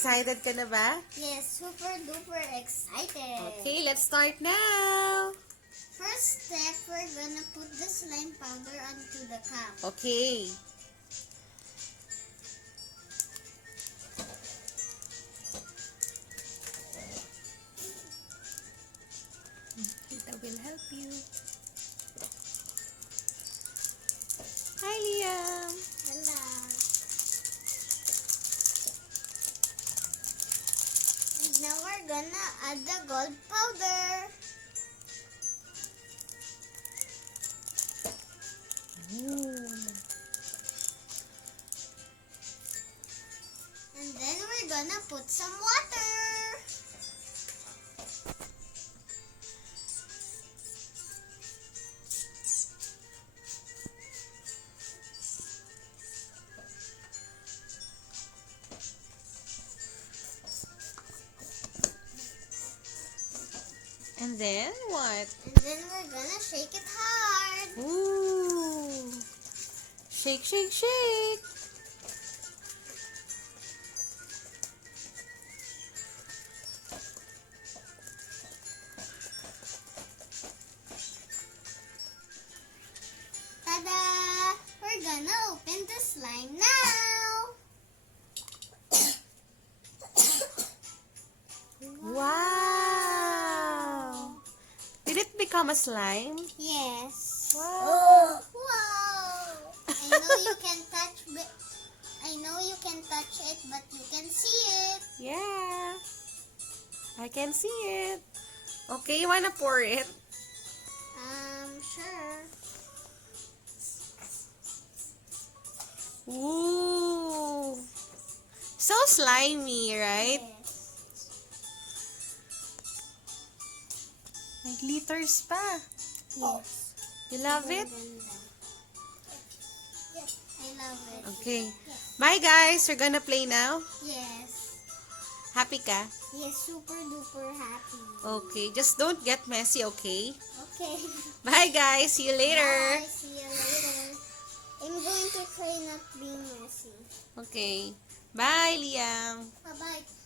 Excited ka na ba? Yes, super duper excited. Okay, let's start now. First step, we're gonna put the slime powder onto the cup. Okay. Tita will help you. Hi, Liam. Hello. And now we're gonna add the gold powder. And then we're gonna put some water. And then what? And then we're gonna shake it hard. Ooh. Shake, shake, shake. Tada! We're gonna open the slime now. Wow. Did it become a slime? Yes. Wow. Wow! I know you can touch it, but you can see it. Yeah. I can see it. Okay, you wanna pour it? Sure. Ooh. So slimy, right? Yes. May glitters pa. Yes. You love it? Yes, I love it. Okay. Yes. Bye guys, we're gonna play now. Yes. Happy ka? Yes, super duper happy. Okay, just don't get messy, okay? Okay. Bye guys, see you later. Bye. See you later. I'm going to try not being messy. Okay. Bye, Liam. Bye-bye.